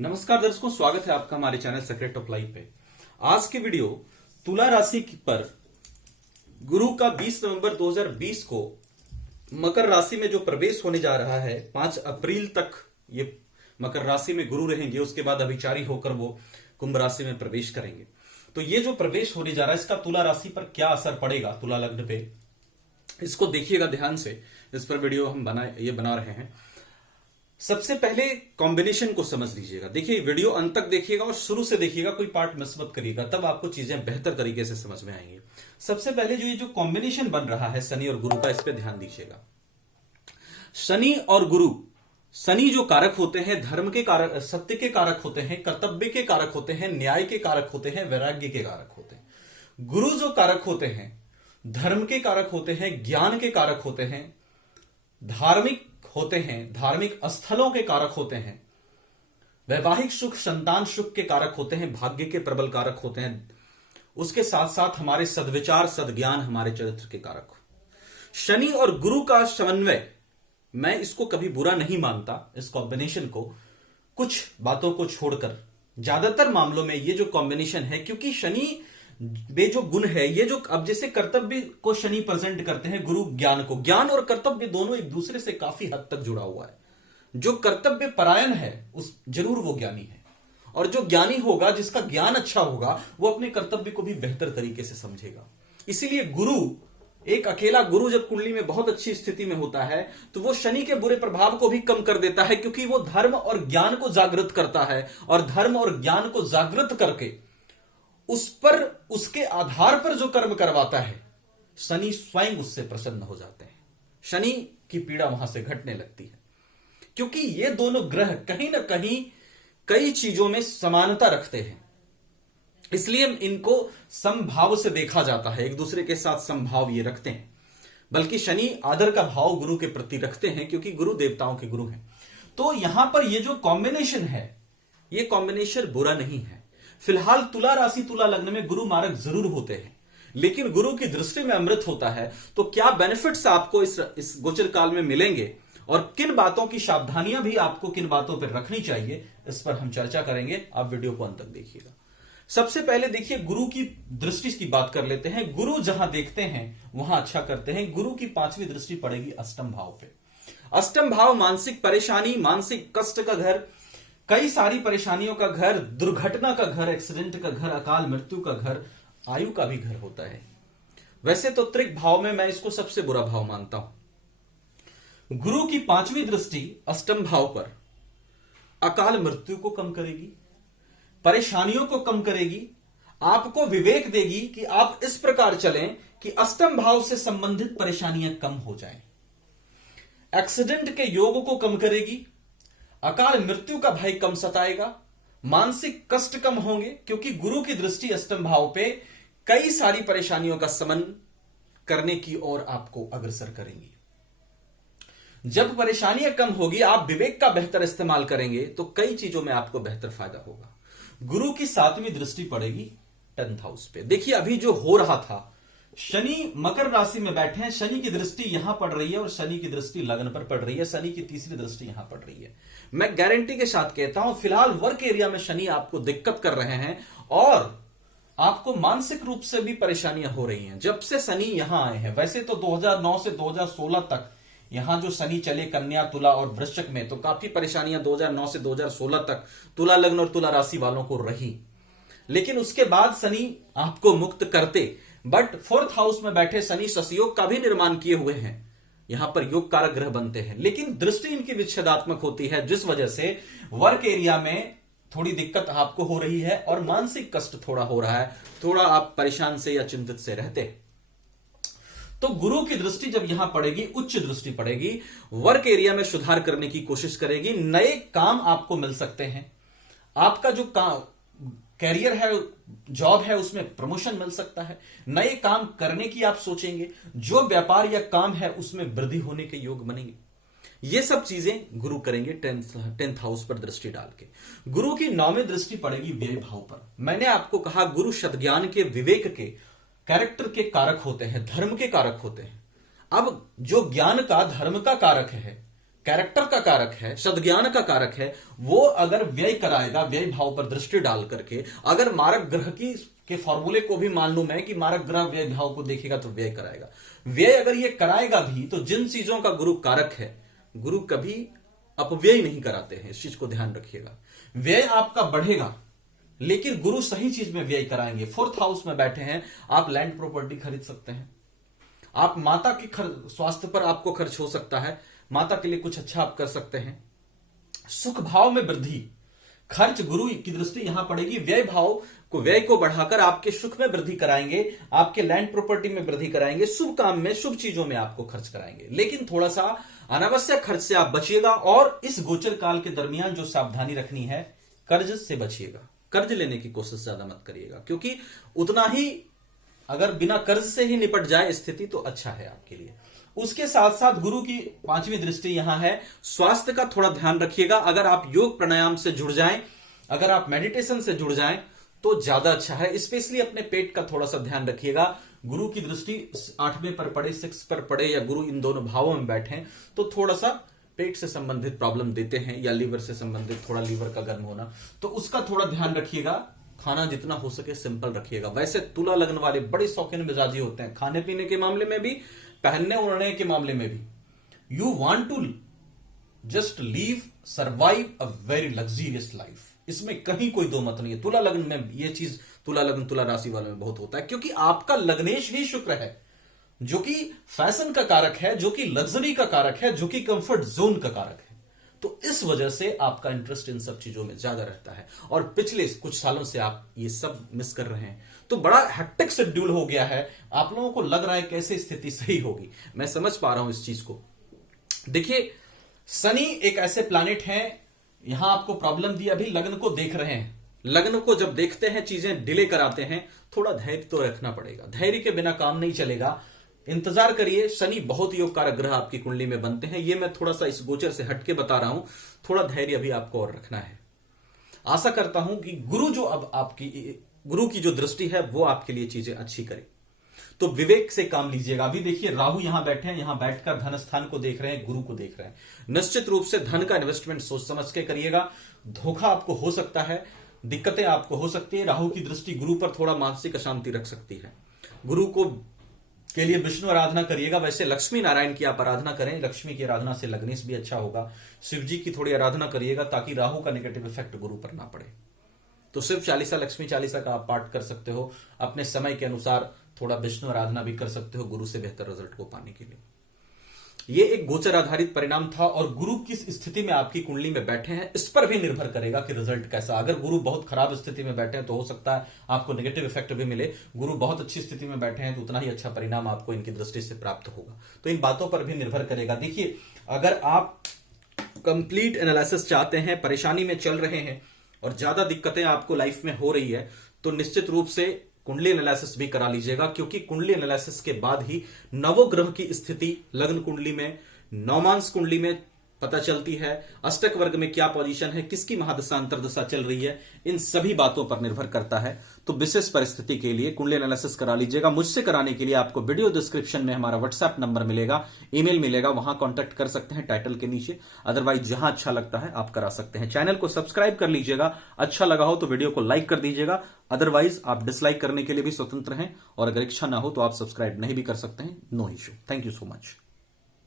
नमस्कार दर्शकों, स्वागत है आपका हमारे चैनल सीक्रेट ऑफ लाइफ पे। आज की वीडियो तुला राशि पर गुरु का 20 नवंबर 2020 को मकर राशि में जो प्रवेश होने जा रहा है, 5 अप्रैल तक ये मकर राशि में गुरु रहेंगे। उसके बाद अभिचारी होकर वो कुंभ राशि में प्रवेश करेंगे। तो ये जो प्रवेश होने जा रहा है, इसका तुला राशि पर क्या असर पड़ेगा, तुला लग्न पे, इसको देखिएगा ध्यान से। इस पर वीडियो हम बना रहे हैं। सबसे पहले कॉम्बिनेशन को समझ लीजिएगा। देखिए, वीडियो अंत तक देखिएगा और शुरू से देखिएगा, कोई पार्ट मिस मत करिएगा, तब आपको चीजें बेहतर तरीके से समझ में आएंगी। सबसे पहले जो कॉम्बिनेशन बन रहा है शनि और गुरु का, इस पे ध्यान दीजिएगा। शनि और गुरु, शनि जो कारक होते हैं, धर्म के कारक, सत्य के कारक होते हैं, कर्तव्य के कारक होते हैं, न्याय के कारक होते हैं, वैराग्य के कारक होते हैं। गुरु जो कारक होते हैं, धर्म के कारक होते हैं, ज्ञान के कारक होते हैं, धार्मिक होते हैं, धार्मिक स्थलों के कारक होते हैं, वैवाहिक सुख, संतान सुख के कारक होते हैं, भाग्य के प्रबल कारक होते हैं। उसके साथ साथ हमारे सद्विचार, सद्ज्ञान, हमारे चरित्र के कारक। शनि और गुरु का समन्वय, मैं इसको कभी बुरा नहीं मानता, इस कॉम्बिनेशन को, कुछ बातों को छोड़कर ज्यादातर मामलों में ये जो कॉम्बिनेशन है, क्योंकि शनि में जो गुण है, ये जो अब जैसे कर्तव्य को शनि प्रेजेंट करते हैं, गुरु ज्ञान को, ज्ञान और कर्तव्य दोनों एक दूसरे से काफी हद तक जुड़ा हुआ है। जो कर्तव्य परायण है उस जरूर वो ज्ञानी है, और जो ज्ञानी होगा, जिसका ज्ञान अच्छा होगा, वो अपने कर्तव्य को भी बेहतर तरीके से समझेगा। इसीलिए गुरु, एक अकेला गुरु जब कुंडली में बहुत अच्छी स्थिति में होता है, तो वो शनि के बुरे प्रभाव को भी कम कर देता है, क्योंकि वो धर्म और ज्ञान को जागृत करता है, और धर्म और ज्ञान को जागृत करके उस पर, उसके आधार पर जो कर्म करवाता है, शनि स्वयं उससे प्रसन्न हो जाते हैं। शनि की पीड़ा वहां से घटने लगती है, क्योंकि ये दोनों ग्रह कहीं ना कहीं कई चीजों में समानता रखते हैं। इसलिए इनको समभाव से देखा जाता है, एक दूसरे के साथ समभाव ये रखते हैं। बल्कि शनि आदर का भाव गुरु के प्रति रखते हैं, क्योंकि गुरु देवताओं के गुरु हैं। तो यहां पर ये जो कॉम्बिनेशन है, ये कॉम्बिनेशन बुरा नहीं है। फिलहाल तुला राशि, तुला लग्न में गुरु मारक जरूर होते हैं, लेकिन गुरु की दृष्टि में अमृत होता है। तो क्या बेनिफिट्स आपको इस गोचर काल में मिलेंगे, और किन बातों की सावधानियां भी आपको किन बातों पर रखनी चाहिए, इस पर हम चर्चा करेंगे। आप वीडियो को अंत तक देखिएगा। सबसे पहले देखिए, गुरु की दृष्टि की बात कर लेते हैं। गुरु जहां देखते हैं वहां अच्छा करते हैं। गुरु की 5वीं दृष्टि पड़ेगी अष्टम भाव पे। अष्टम भाव मानसिक परेशानी, मानसिक कष्ट का घर, कई सारी परेशानियों का घर, दुर्घटना का घर, एक्सीडेंट का घर, अकाल मृत्यु का घर, आयु का भी घर होता है। वैसे तो त्रिक भाव में मैं इसको सबसे बुरा भाव मानता हूं। गुरु की 5वीं दृष्टि अष्टम भाव पर अकाल मृत्यु को कम करेगी, परेशानियों को कम करेगी, आपको विवेक देगी कि आप इस प्रकार चलें कि अष्टम भाव से संबंधित परेशानियां कम हो जाएं। एक्सीडेंट के योग को कम करेगी, अकाल मृत्यु का भय कम सताएगा, मानसिक कष्ट कम होंगे, क्योंकि गुरु की दृष्टि अष्टम भाव पे कई सारी परेशानियों का समन करने की ओर आपको अग्रसर करेंगी। जब परेशानियां कम होगी, आप विवेक का बेहतर इस्तेमाल करेंगे, तो कई चीजों में आपको बेहतर फायदा होगा। गुरु की 7वीं दृष्टि पड़ेगी 10th हाउस पे। देखिए, अभी जो हो रहा था, शनि मकर राशि में बैठे हैं, शनि की दृष्टि यहां पड़ रही है, और शनि की दृष्टि लग्न पर पड़ रही है, शनि की 3री दृष्टि यहां पड़ रही है। मैं गारंटी के साथ कहता हूं, फिलहाल वर्क एरिया में शनि आपको दिक्कत कर रहे हैं, और आपको मानसिक रूप से भी परेशानियां हो रही हैं जब से शनि यहां आए हैं। वैसे तो 2009 से 2016 तक यहां जो शनि चले कन्या, तुला और वृश्चिक में, तो काफी परेशानियां 2009 से 2016 तक तुला लग्न और तुला राशि वालों को रही। लेकिन उसके बाद शनि आपको मुक्त करते, बट 4th हाउस में बैठे शनि ससयोग का भी निर्माण किए हुए हैं, यहां पर योग कारक ग्रह बनते हैं, लेकिन दृष्टि इनकी विच्छेदात्मक होती है, जिस वजह से वर्क एरिया में थोड़ी दिक्कत आपको हो रही है, और मानसिक कष्ट थोड़ा हो रहा है, थोड़ा आप परेशान से या चिंतित से रहते। तो गुरु की दृष्टि जब यहां पड़ेगी, उच्च दृष्टि पड़ेगी, वर्क एरिया में सुधार करने की कोशिश करेगी, नए काम आपको मिल सकते हैं, आपका जो कैरियर है, जॉब है, उसमें प्रमोशन मिल सकता है, नए काम करने की आप सोचेंगे, जो व्यापार या काम है उसमें वृद्धि होने के योग बनेंगे। ये सब चीजें गुरु करेंगे 10th हाउस पर दृष्टि डाल के। गुरु की 9वीं दृष्टि पड़ेगी व्यय भाव पर। मैंने आपको कहा, गुरु सद्ज्ञान के, विवेक के, कैरेक्टर के कारक होते हैं, धर्म के कारक होते हैं। अब जो ज्ञान का, धर्म का कारक है, कैरेक्टर का कारक है, सद्ज्ञान का कारक है, वो अगर व्यय कराएगा, व्यय भाव पर दृष्टि डाल करके, अगर मारक ग्रह की के फॉर्मूले को भी मान लूं मैं कि मारक ग्रह व्यय भाव को देखेगा तो व्यय कराएगा, व्यय अगर ये कराएगा भी तो जिन चीजों का गुरु कारक है, गुरु कभी अपव्यय नहीं कराते हैं, इस चीज को ध्यान रखिएगा। व्यय आपका बढ़ेगा लेकिन गुरु सही चीज में व्यय कराएंगे। 4th हाउस में बैठे हैं, आप लैंड प्रॉपर्टी खरीद सकते हैं, आप माता के स्वास्थ्य पर आपको खर्च हो सकता है, माता के लिए कुछ अच्छा आप कर सकते हैं। सुख भाव में वृद्धि, खर्च गुरु की दृष्टि यहां पड़ेगी, व्यय भाव को, व्यय को बढ़ाकर आपके सुख में वृद्धि कराएंगे, आपके लैंड प्रॉपर्टी में वृद्धि कराएंगे, शुभ काम में, शुभ चीजों में आपको खर्च कराएंगे। लेकिन थोड़ा सा अनावश्यक खर्च से आप बचिएगा और इस गोचर काल के दरमियान जो सावधानी रखनी है, कर्ज से बचिएगा, कर्ज लेने की कोशिश ज्यादा मत करिएगा, क्योंकि उतना ही अगर बिना कर्ज से ही निपट जाए स्थिति तो अच्छा है आपके लिए। उसके साथ साथ गुरु की 5वीं दृष्टि यहां है, स्वास्थ्य का थोड़ा ध्यान रखिएगा। अगर आप योग प्राणायाम से जुड़ जाएं, अगर आप मेडिटेशन से जुड़ जाएं तो ज्यादा अच्छा है। स्पेशली अपने पेट का थोड़ा सा ध्यान रखिएगा। गुरु की दृष्टि 8वें पर पड़े, 6 पर पड़े या गुरु इन दोनों भावों में बैठे तो थोड़ा सा पेट से संबंधित प्रॉब्लम देते हैं, या लीवर से संबंधित थोड़ा लीवर का गर्म होना, तो उसका थोड़ा ध्यान रखिएगा। खाना जितना हो सके सिंपल रखिएगा। वैसे तुला लग्न वाले बड़े शौकीन मिजाजी होते हैं, खाने पीने के मामले में भी, पहनने ओढ़ने के मामले में भी। You want to just live, survive a very luxurious life, इसमें कहीं कोई दो मत नहीं है। तुला लग्न में ये चीज, तुला लग्न, तुला राशि वालों में बहुत होता है, क्योंकि आपका लग्नेश ही शुक्र है, जो कि फैशन का कारक है, जो कि लग्जरी का कारक है, जो कि कंफर्ट जोन का कारक है। तो इस वजह से आपका इंटरेस्ट इन सब चीजों में ज्यादा रहता है, और पिछले कुछ सालों से आप ये सब मिस कर रहे हैं। तो बड़ा हेक्टिक शेड्यूल हो गया है, आप लोगों को लग रहा है कैसे स्थिति सही होगी। मैं समझ पा रहा हूं इस चीज को। देखिए, शनि एक ऐसे प्लैनेट है, यहां आपको प्रॉब्लम दी, अभी लग्न को देख रहे हैं, लग्न को जब देखते हैं चीजें डिले कराते हैं, थोड़ा धैर्य तो रखना पड़ेगा, धैर्य के बिना काम नहीं चलेगा। इंतजार करिए, शनि बहुत योग कारक ग्रह आपकी कुंडली में बनते हैं, ये मैं थोड़ा सा इस गोचर से हटके बता रहा हूं, थोड़ा धैर्य अभी आपको और रखना है। आशा करता हूं कि गुरु जो अब आपकी, गुरु की जो दृष्टि है वो आपके लिए चीजें अच्छी करे, तो विवेक से काम लीजिएगा। अभी देखिए, राहु यहां बैठे हैं, यहां बैठकर धन स्थान को देख रहे हैं, गुरु को देख रहे हैं। निश्चित रूप से धन का इन्वेस्टमेंट सोच समझ के करिएगा, धोखा आपको हो सकता है, दिक्कतें आपको हो सकती है। राहु की दृष्टि गुरु पर थोड़ा मानसिक अशांति रख सकती है। गुरु को के लिए विष्णु आराधना करिएगा। वैसे लक्ष्मी नारायण की आप आराधना करें, लक्ष्मी की आराधना से लग्नेश भी अच्छा होगा। शिव जी की थोड़ी आराधना करिएगा ताकि राहु का नेगेटिव इफेक्ट गुरु पर ना पड़े। तो शिव चालीसा, लक्ष्मी चालीसा का आप पाठ कर सकते हो। अपने समय के अनुसार थोड़ा विष्णु आराधना भी कर सकते हो गुरु से बेहतर रिजल्ट को पाने के लिए। ये एक गोचर आधारित परिणाम था, और गुरु किस स्थिति में आपकी कुंडली में बैठे हैं इस पर भी निर्भर करेगा कि रिजल्ट कैसा। अगर गुरु बहुत खराब स्थिति में बैठे हैं तो हो सकता है आपको नेगेटिव इफेक्ट भी मिले, गुरु बहुत अच्छी स्थिति में बैठे हैं तो उतना ही अच्छा परिणाम आपको इनकी दृष्टि से प्राप्त होगा। तो इन बातों पर भी निर्भर करेगा। देखिए, अगर आप कंप्लीट एनालिसिस चाहते हैं, परेशानी में चल रहे हैं और ज्यादा दिक्कतें आपको लाइफ में हो रही है, तो निश्चित रूप से कुंडली एनालिसिस भी करा लीजिएगा, क्योंकि कुंडली एनालिसिस के बाद ही नवग्रह की स्थिति लग्न कुंडली में, नवमांश कुंडली में पता चलती है, अष्टक वर्ग में क्या पोजीशन है, किसकी महादशा अंतरदशा चल रही है, इन सभी बातों पर निर्भर करता है। तो विशेष परिस्थिति के लिए कुंडली एनालिसिस करा लीजिएगा। मुझसे कराने के लिए आपको वीडियो डिस्क्रिप्शन में हमारा व्हाट्सएप नंबर मिलेगा, ईमेल मिलेगा, वहां कांटेक्ट कर सकते हैं टाइटल के नीचे। अदरवाइज जहां अच्छा लगता है आप करा सकते हैं। चैनल को सब्सक्राइब कर लीजिएगा, अच्छा लगा हो तो वीडियो को लाइक कर दीजिएगा, अदरवाइज आप डिसलाइक करने के लिए भी स्वतंत्र हैं, और अगर इच्छा ना हो तो आप सब्सक्राइब नहीं भी कर सकते हैं, no issue. Thank you so much.